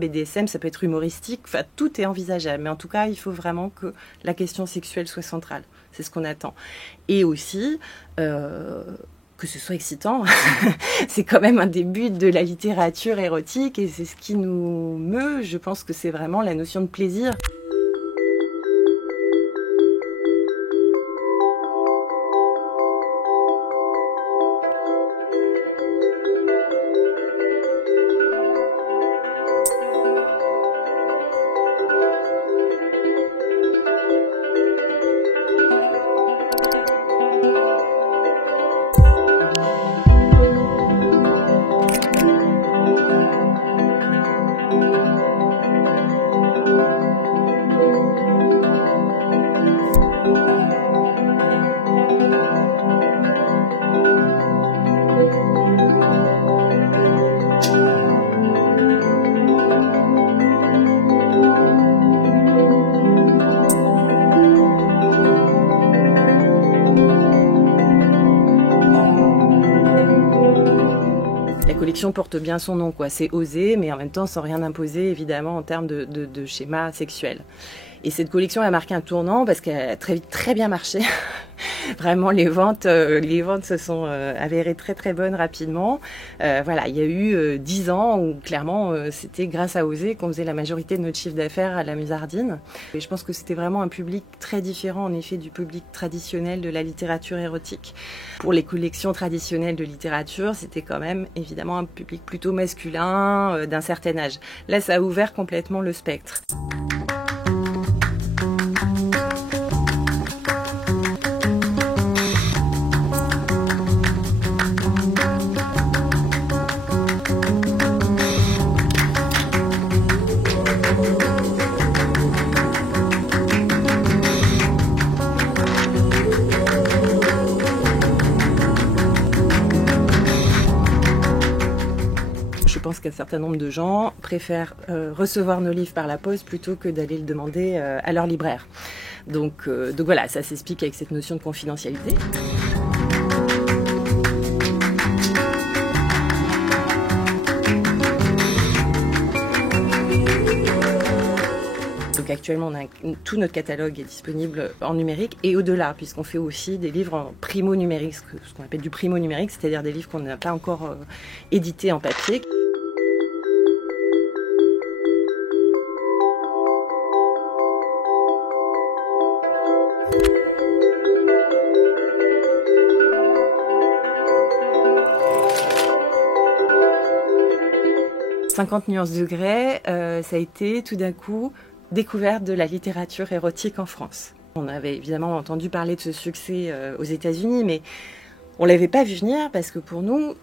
BDSM, ça peut être humoristique, enfin tout est envisageable. Mais en tout cas, il faut vraiment que la question sexuelle soit centrale. C'est ce qu'on attend. Et aussi, que ce soit excitant. C'est quand même un des buts de la littérature érotique et c'est ce qui nous meut. Je pense que c'est vraiment la notion de plaisir. La collection porte bien son nom, quoi. C'est oser, mais en même temps sans rien imposer, évidemment, en termes de schéma sexuel. Et cette collection a marqué un tournant parce qu'elle a très vite très bien marché. Vraiment, les ventes se sont avérées très très bonnes rapidement. Voilà, il y a eu 10 ans où clairement c'était grâce à Oser qu'on faisait la majorité de notre chiffre d'affaires à la Musardine. Et je pense que c'était vraiment un public très différent en effet du public traditionnel de la littérature érotique. Pour les collections traditionnelles de littérature, c'était quand même évidemment un public plutôt masculin d'un certain âge. Là, ça a ouvert complètement le spectre. Je pense qu'un certain nombre de gens préfèrent recevoir nos livres par la poste plutôt que d'aller le demander à leur libraire. Donc voilà, ça s'explique avec cette notion de confidentialité. Donc actuellement, tout notre catalogue est disponible en numérique et au-delà, puisqu'on fait aussi des livres en primo numérique, ce qu'on appelle du primo numérique, c'est-à-dire des livres qu'on n'a pas encore édités en papier. « 50 nuances de Grey », ça a été tout d'un coup découverte de la littérature érotique en France. On avait évidemment entendu parler de ce succès aux États-Unis, mais on l'avait pas vu venir parce que pour nous,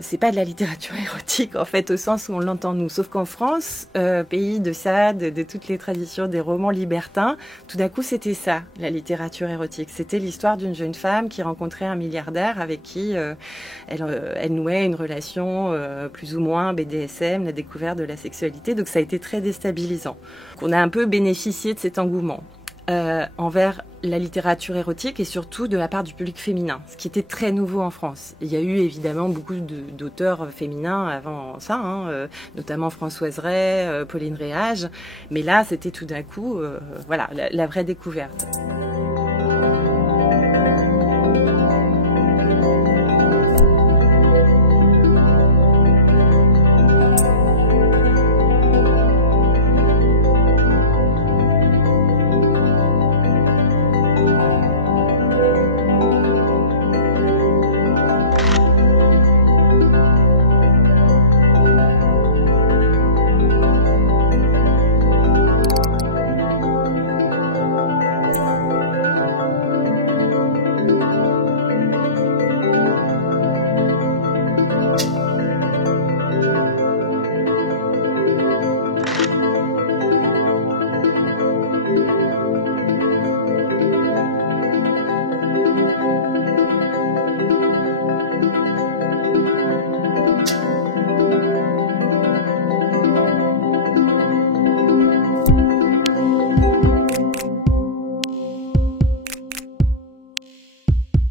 c'est pas de la littérature érotique en fait au sens où on l'entend nous. Sauf qu'en France, pays de Sade, de toutes les traditions des romans libertins, tout d'un coup c'était ça, la littérature érotique. C'était l'histoire d'une jeune femme qui rencontrait un milliardaire avec qui elle nouait une relation plus ou moins BDSM, la découverte de la sexualité. Donc ça a été très déstabilisant. Donc, on a un peu bénéficié de cet engouement. Envers la littérature érotique et surtout de la part du public féminin, ce qui était très nouveau en France. Il y a eu évidemment beaucoup d'auteurs féminins avant ça, notamment Françoise Ray, Pauline Réage, mais là c'était tout d'un coup voilà, la vraie découverte.